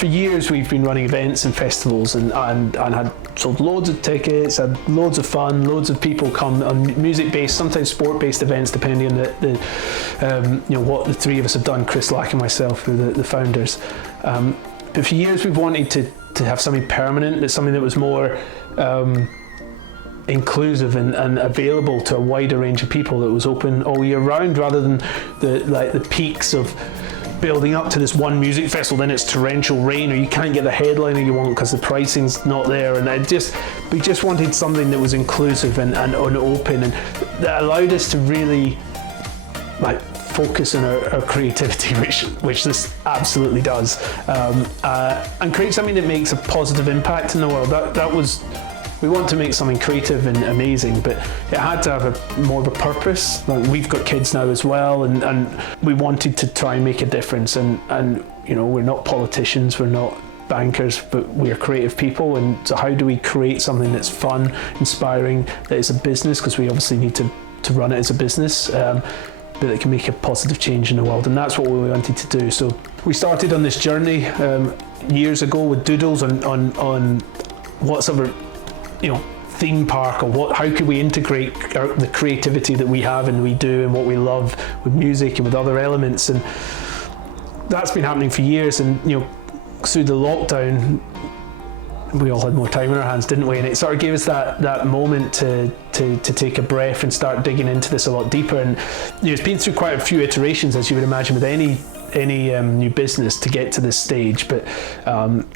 for years we've been running events and festivals and had sold loads of tickets, had loads of fun, loads of people come on music-based, sometimes sport-based events, depending on what the three of us have done, Chris Lack and myself, who are the founders. But for years we've wanted to have something permanent, that's something that was more inclusive and available to a wider range of people, that was open all year round, rather than the peaks of building up to this one music festival, then it's torrential rain, or you can't get the headliner you want because the pricing's not there. And we just wanted something that was inclusive and open, and that allowed us to really focus on our creativity, which this absolutely does, and create something that makes a positive impact in the world. We want to make something creative and amazing, but it had to have more of a purpose. We've got kids now as well, and we wanted to try and make a difference. And we're not politicians, we're not bankers, but we're creative people. And so how do we create something that's fun, inspiring, that is a business, because we obviously need to run it as a business, but it can make a positive change in the world. And that's what we wanted to do. So we started on this journey years ago with doodles on what's our theme park, or how could we integrate the creativity that we have and we do and what we love with music and with other elements. And that's been happening for years. And through the lockdown, we all had more time on our hands, didn't we? And it sort of gave us that moment to take a breath and start digging into this a lot deeper. And it's been through quite a few iterations, as you would imagine, with any new business to get to this stage, but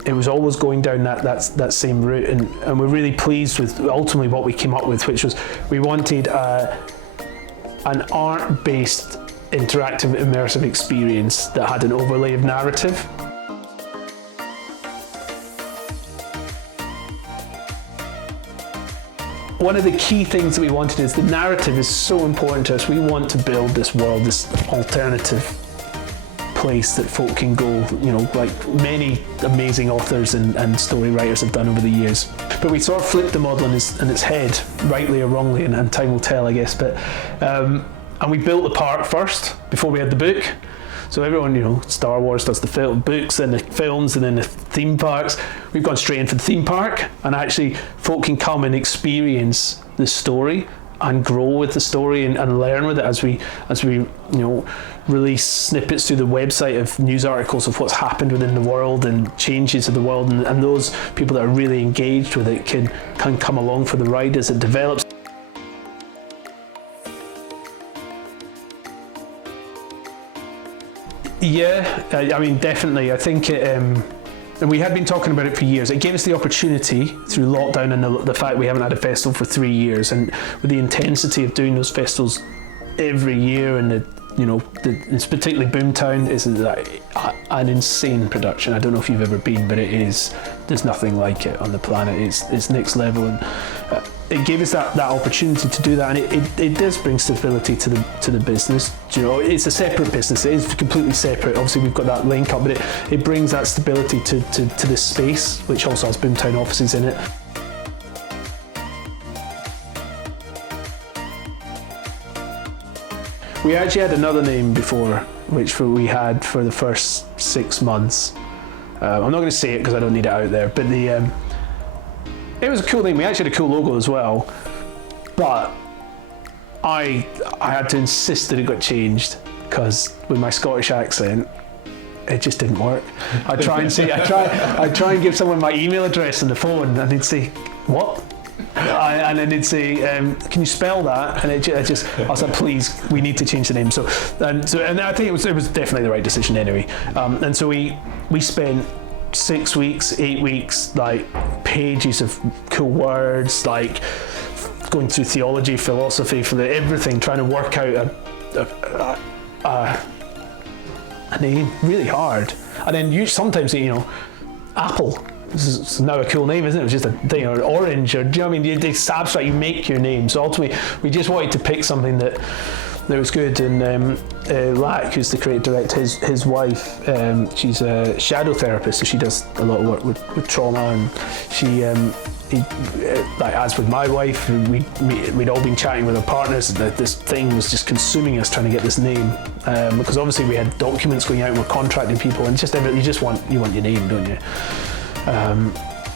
it was always going down that same route, and we're really pleased with ultimately what we came up with, which was we wanted an art-based interactive immersive experience that had an overlay of narrative. One of the key things that we wanted is the narrative is so important to us. We want to build this world, this alternative place that folk can go, like many amazing authors and story writers have done over the years. But we sort of flipped the model on its head, rightly or wrongly, and time will tell, I guess. But and we built the park first before we had the book. So everyone, Star Wars does the books and the films and then the theme parks. We've gone straight in for the theme park, and actually folk can come and experience the story and grow with the story and learn with it as we release snippets through the website of news articles of what's happened within the world and changes of the world, and those people that are really engaged with it can come along for the ride as it develops. Yeah, I mean, definitely. I think and we had been talking about it for years. It gave us the opportunity through lockdown and the fact we haven't had a festival for 3 years, and with the intensity of doing those festivals every year, and it's particularly Boomtown is an insane production. I don't know if you've ever been, but there's nothing like it on the planet. It's next level, and it gave us that opportunity to do that, and it does bring stability to the business. It's a separate business. It is completely separate. Obviously, we've got that link up, but it brings that stability to this space, which also has Boomtown offices in it. We actually had another name before, which we had for the first 6 months. I'm not going to say it because I don't need it out there, but it was a cool name. We actually had a cool logo as well, but I had to insist that it got changed because with my Scottish accent, it just didn't work. I'd try and give someone my email address on the phone, and they'd say, "What?" And then they'd say, "Can you spell that?" And I was like, "Please, we need to change the name." So I think it was definitely the right decision anyway. And so we spent 6 weeks, 8 weeks, like pages of cool words, like going through theology, philosophy, for everything, trying to work out a name, really hard. And then sometimes, Apple. It's now a cool name, isn't it? It was just a thing, or Orange, or do you know what I mean? It's abstract, you make your name. So ultimately, we just wanted to pick something that was good. And Lack, who's the creative director, his wife, she's a shadow therapist, so she does a lot of work with trauma, and like as with my wife, we'd all been chatting with our partners that this thing was just consuming us trying to get this name, because obviously we had documents going out and we're contracting people, and you want your name, don't you?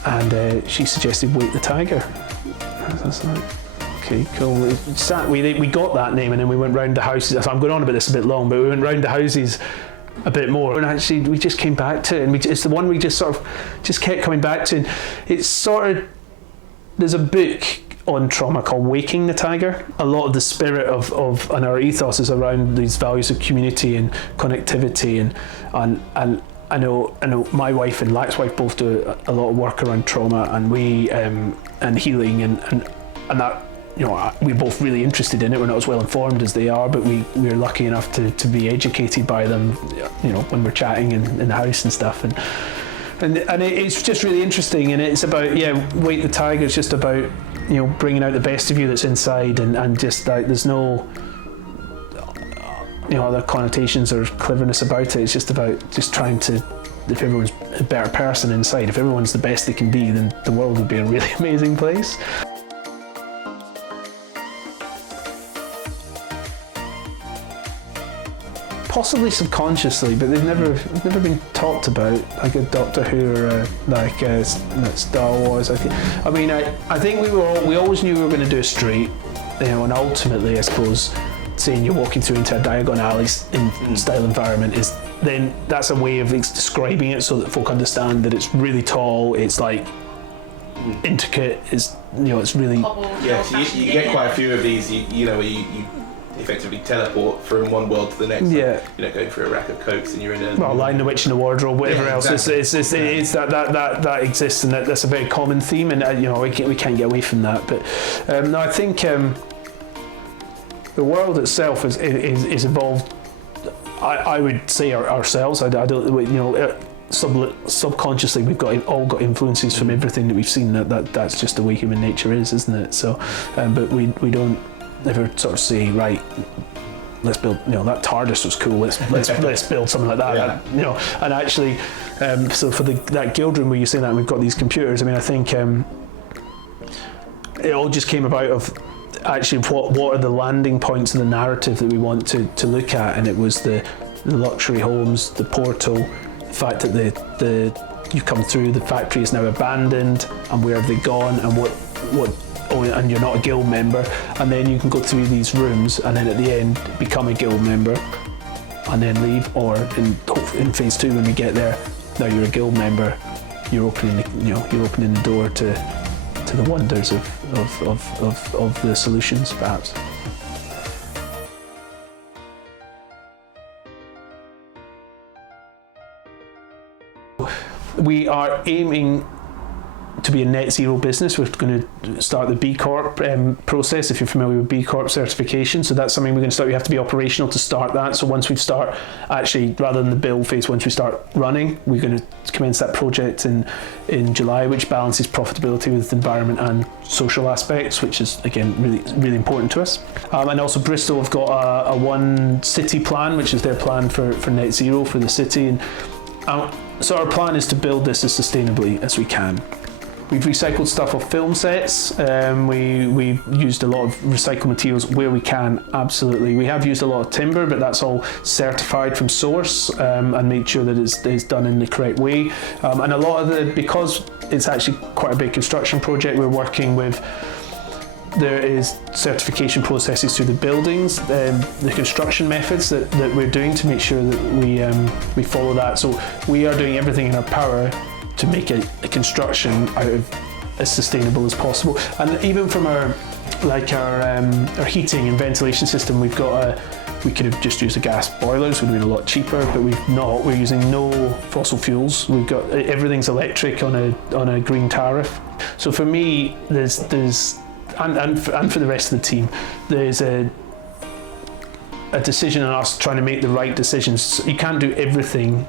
And she suggested Wait the Tiger. I was like, okay, cool. We got that name, and then we went round the houses. I'm going on about this a bit long, but we went round the houses a bit more, and actually we just came back to it, and it's the one we just kept coming back to. And it's sort of, there's a book on trauma called Waking the Tiger. A lot of the spirit of and our ethos is around these values of community and connectivity, and I know my wife and Lac's wife both do a lot of work around trauma, and we and healing, and that, you know, we're both really interested in it. We're not as well informed as they are, but we're lucky enough to be educated by them, you know, when we're chatting in the house and stuff, and it's just really interesting. And it's about, Wait the Tiger is just about, you know, bringing out the best of you that's inside, and just like there's no, you know, other connotations or cleverness about it. It's just about just trying to, if everyone's a better person inside, if everyone's the best they can be, then the world would be a really amazing place. Possibly subconsciously, but they've never been talked about, like a Doctor Who or like Star Wars. I think we always knew we were going to do a street, you know, and ultimately, I suppose, saying you're walking through into a Diagon Alley in style environment is then that's a way of describing it so that folk understand that it's really tall, it's like intricate, it's, you know, it's really. Yeah, so you get quite a few of these. You know, you effectively teleport from one world to the next. Yeah. Like, you know, going through a rack of cokes and you're in a. Well, Lion the Witch in the Wardrobe, whatever else. Exactly. It's that exists, and that's a very common theme, and you know, we can't get away from that. But no, I think the world itself is evolved. I would say ourselves. I don't, you know. Subconsciously, we've all got influences from everything that we've seen. That's just the way human nature is, isn't it? So, but we don't ever sort of say, right, let's build, you know, that TARDIS was cool, let's build something like that. Yeah. You know, and actually, so for that guild room where you say that, and we've got these computers. I mean, I think it all just came about of actually what are the landing points of the narrative that we want to look at, and it was the luxury homes, the portal, the fact that you come through, the factory is now abandoned, and where have they gone, and what and you're not a guild member, and then you can go through these rooms and then at the end become a guild member and then leave, or in phase 2 when we get there, now you're a guild member, you're opening the door to the wonders of the solutions, perhaps. We are aiming to be a net zero business. We're going to start the B Corp process, if you're familiar with B Corp certification. So that's something we're going to start. We have to be operational to start that. So once we start, actually, rather than the build phase, once we start running, we're going to commence that project in July, which balances profitability with environment and social aspects, which is, again, really, really important to us. And also Bristol have got a one city plan, which is their plan for net zero for the city. And so our plan is to build this as sustainably as we can. We've recycled stuff off film sets. We've used a lot of recycled materials where we can, absolutely. We have used a lot of timber, but that's all certified from source, and made sure that it's done in the correct way. And a lot of because it's actually quite a big construction project, we're working with, there is certification processes through the buildings, the construction methods that we're doing to make sure that we follow that. So we are doing everything in our power to make a construction out of as sustainable as possible. And even from our heating and ventilation system, we could have just used a gas boilers, would have been a lot cheaper, but we're using no fossil fuels. We've got, everything's electric on a green tariff. So for me, there's and for the rest of the team, there's a decision on us trying to make the right decisions. You can't do everything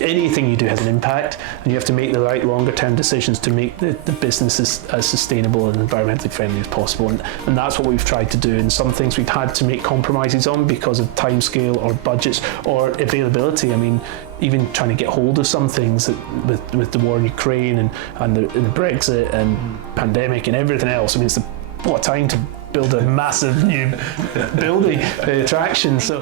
anything you do has an impact, and you have to make the right longer term decisions to make the business as sustainable and environmentally friendly as possible, and that's what we've tried to do. And some things we've had to make compromises on because of timescale or budgets or availability. I mean, even trying to get hold of some things with the war in Ukraine and the Brexit and pandemic and everything else. I mean, what a time to build a massive new building attraction. So